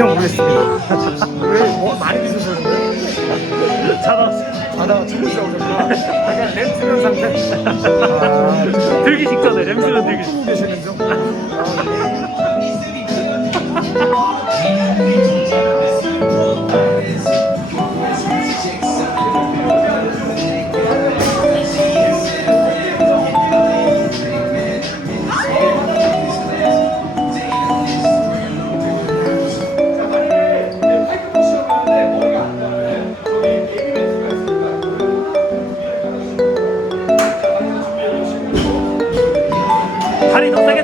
전혀 모르겠습니다. 왜 뭐, 많이 드셔서는데? 자다 자다가 챙기시라고 오셨구나. 약간 램수면 상태. 아, 들기 직전에 램수면 들기 직전. 계시는 중. 다리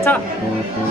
더세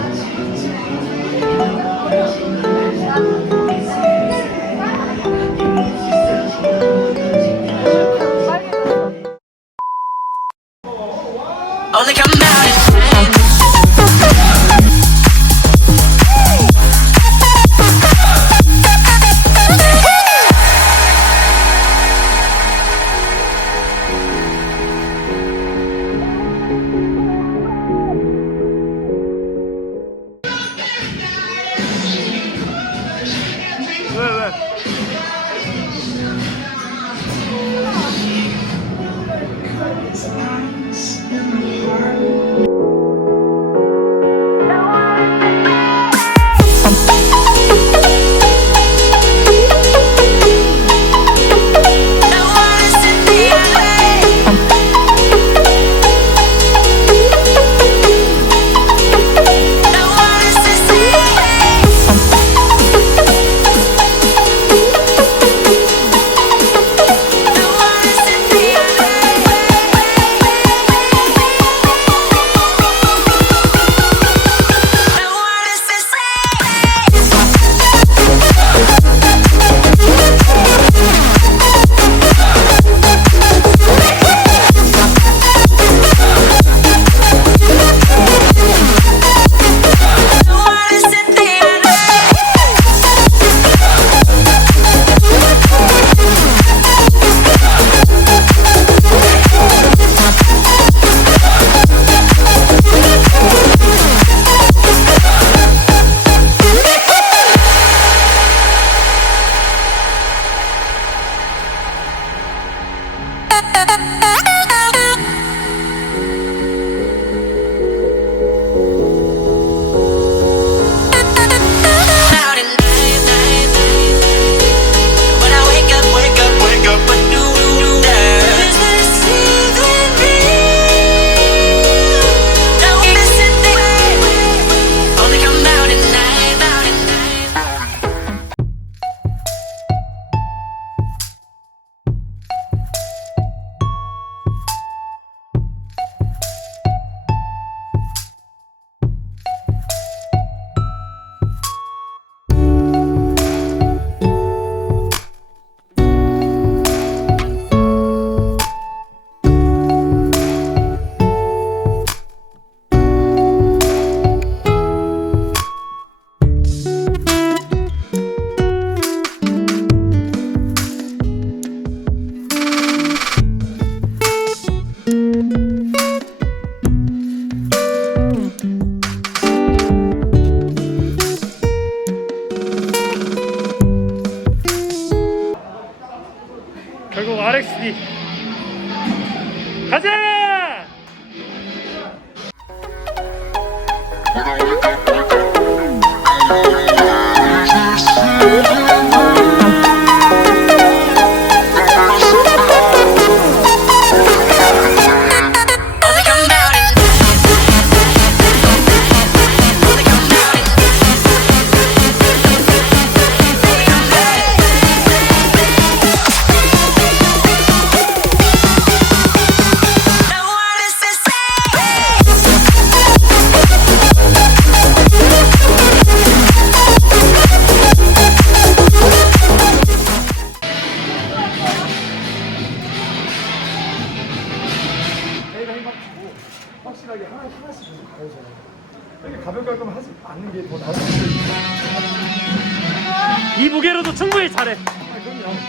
잘해.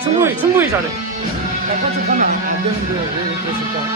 충분히, 충분히 잘해. 약간 척 하면 안, 안 되는데 왜 그랬을까?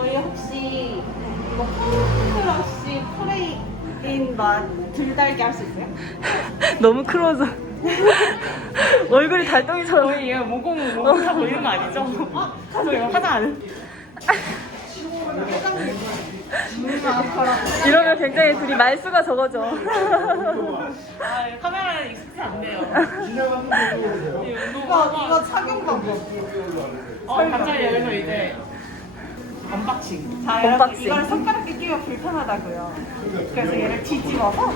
저희 혹시 이거 홈플러시 프레인 맛덜 달게 할 수 있어요? 너무 크로즈. 얼굴이 달덩이처럼. 저희 얘 모공 모공 다 보이는 거 아니죠? 어? 가져요. 하자 안. 이러면 굉장히 둘이 말수가 적어져. 아, 카메라에 익숙치 않네요. 이거 이거 착용 방법. 어, 갑자기 여기서 이제 언박싱. 자, 여러분 언박싱. 이걸 손가락에 끼면 불편하다고요. 그래서 얘를 뒤집어서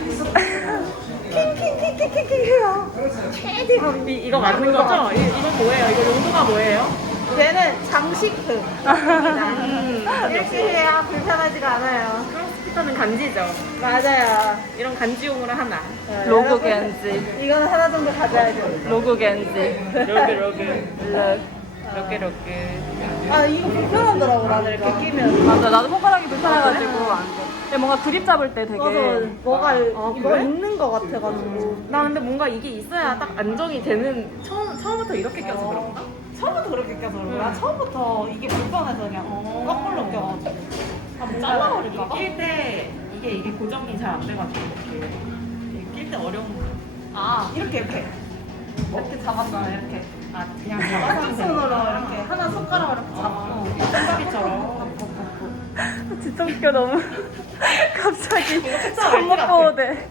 킹킹킹킹킹 해요. 최대한 비 이거 맞는 거죠? 이, 이건 뭐예요? 이거 용도가 뭐예요? 얘는 장식품. 음, 이렇게 해야 불편하지가 않아요. 스피커는 간지죠. 맞아요. 이런 간지용으로 하나. 로고 여러분, 겐지. 이거는 하나 정도 가져야죠. 로고 겐지. 로그 로그. 개, 몇 개. 아 이거 불편하더라고 나는 이렇게 끼면. 맞아, 나도 손가락이 불편해가지고 안 돼. 근데 뭔가 그립 잡을 때 되게. 맞아. 뭐가 아, 뭐가 그래? 있는 것 같아가지고. 나 근데 뭔가 이게 있어야 딱 안정이 되는 처음 처음부터 이렇게 껴서 그런가? 처음부터 그렇게 껴서 그런 거야? 처음부터 이게 불편해서 그냥 거꾸로 껴가지고. 아, 뭔가 잘라버릴까 봐? 낄때 이게 이게 고정이 잘 안 돼가지고 이렇게 낄 때 어려운 거. 아 이렇게 이렇게 이렇게 잡았잖아 이렇게. 아 그냥 한쪽 손으로 이렇게 하나 손가락으로 이렇게 잡고 손잡이처럼. 진짜 웃겨 너무. 갑자기 손목 보호대.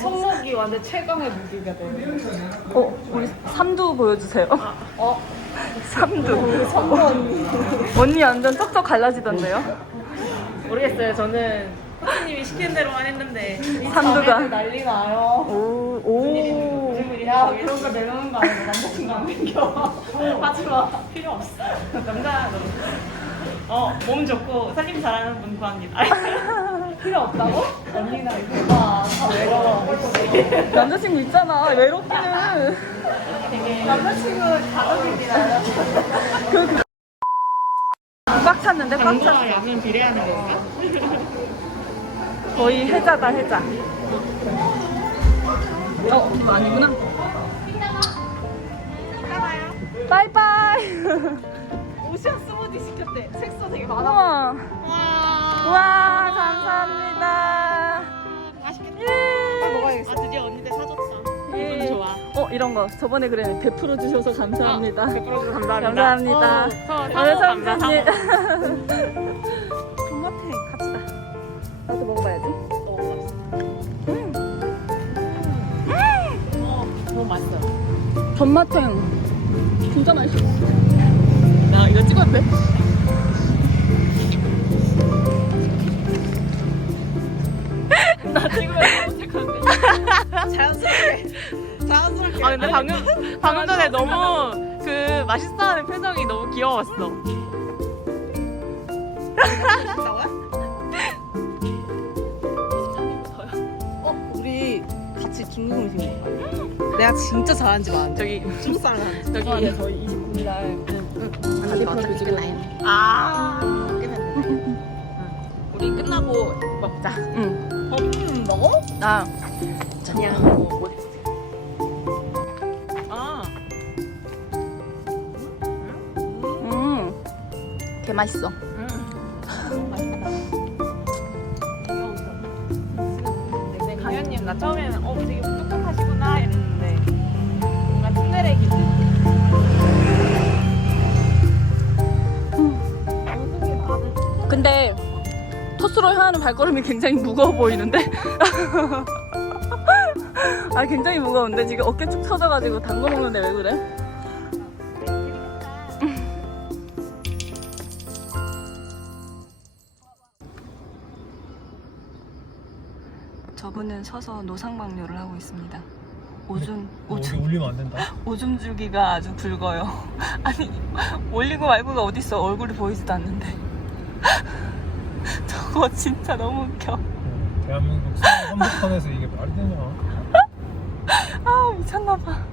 손목이 완전 최강의 무기가 돼. 어, 우리 삼두 보여주세요. 어? 삼두. 선모 언니. 언니 완전 쩍쩍 갈라지던데요? 모르겠어요. 저는 코치님이 시키는 대로만 했는데 삼두가. 난리 나요. 오, 오. 야 이런 거 내려오는 거 아니고 남자친구 안 생겨. 하지 마. 필요 없어. 남자 너무. 어, 몸 좋고 살림 잘하는 분 구합니다. 필요 없다고? 언니나 이거 봐. 다 외로워. 남자친구 있잖아. 외롭기는. 남자친구 가족이잖아요. 그, 그. 꽉 찼는데 꽉 찼어. 아, 양은 비례하는 건가? 거의 해자다 해자. 어 아니구나. 빠이빠이. 오션 스무디 시켰대. 색소 되게 많아. 우와. 와. 우와 감사합니다. 맛있겠다. 예. 먹어야겠어. 드디어 언니들 사줬다. 기분 예. 좋아. 어 이런 거 저번에 그래 베풀어 주셔서 감사합니다. 베풀어 주셔서 감사합니다. 감사합니다. 어, 저 오늘 사모 감사, 삼촌님. 존맛탱 갑시다. 나도 먹어봐야지. 음. 너무 맛있어. 전마탱 진짜 맛있어. 나 이거 찍어도 돼? 나 찍으면 건데? 자연스럽게. 자연스럽게. 아 근데 방금 방금 전에 너무 그 맛있어하는 표정이 너무 귀여웠어. 어, 중국 음식 먹어. 내가 진짜 잘하는지 만 저기 중국 사람. 저기 아, 저희 29일 날 어차피 끝나요. 아 끝났네. 우리 끝나고 먹자. 응. 음, 먹어? 아 그냥 뭐. 아 음. 개 맛있어. 강현님 나 처음에는 어 되게 똑똑하시구나 이랬는데 뭔가 츤데레기 근데 토스로 향하는 발걸음이 굉장히 무거워 보이는데? 아 굉장히 무거운데 지금 어깨 쭉 처져가지고 담궈 먹는데 왜 그래? 저분은 서서 노상방뇨를 하고 있습니다. 오줌 오줌 올리면 안 된다. 오줌 줄기가 아주 굵어요. 아니 올리고 말고가 어딨어? 얼굴이 보이지도 않는데. 저거 진짜 너무 웃겨. 대한민국 한복판에서 이게 말이 되냐? 아 미쳤나봐.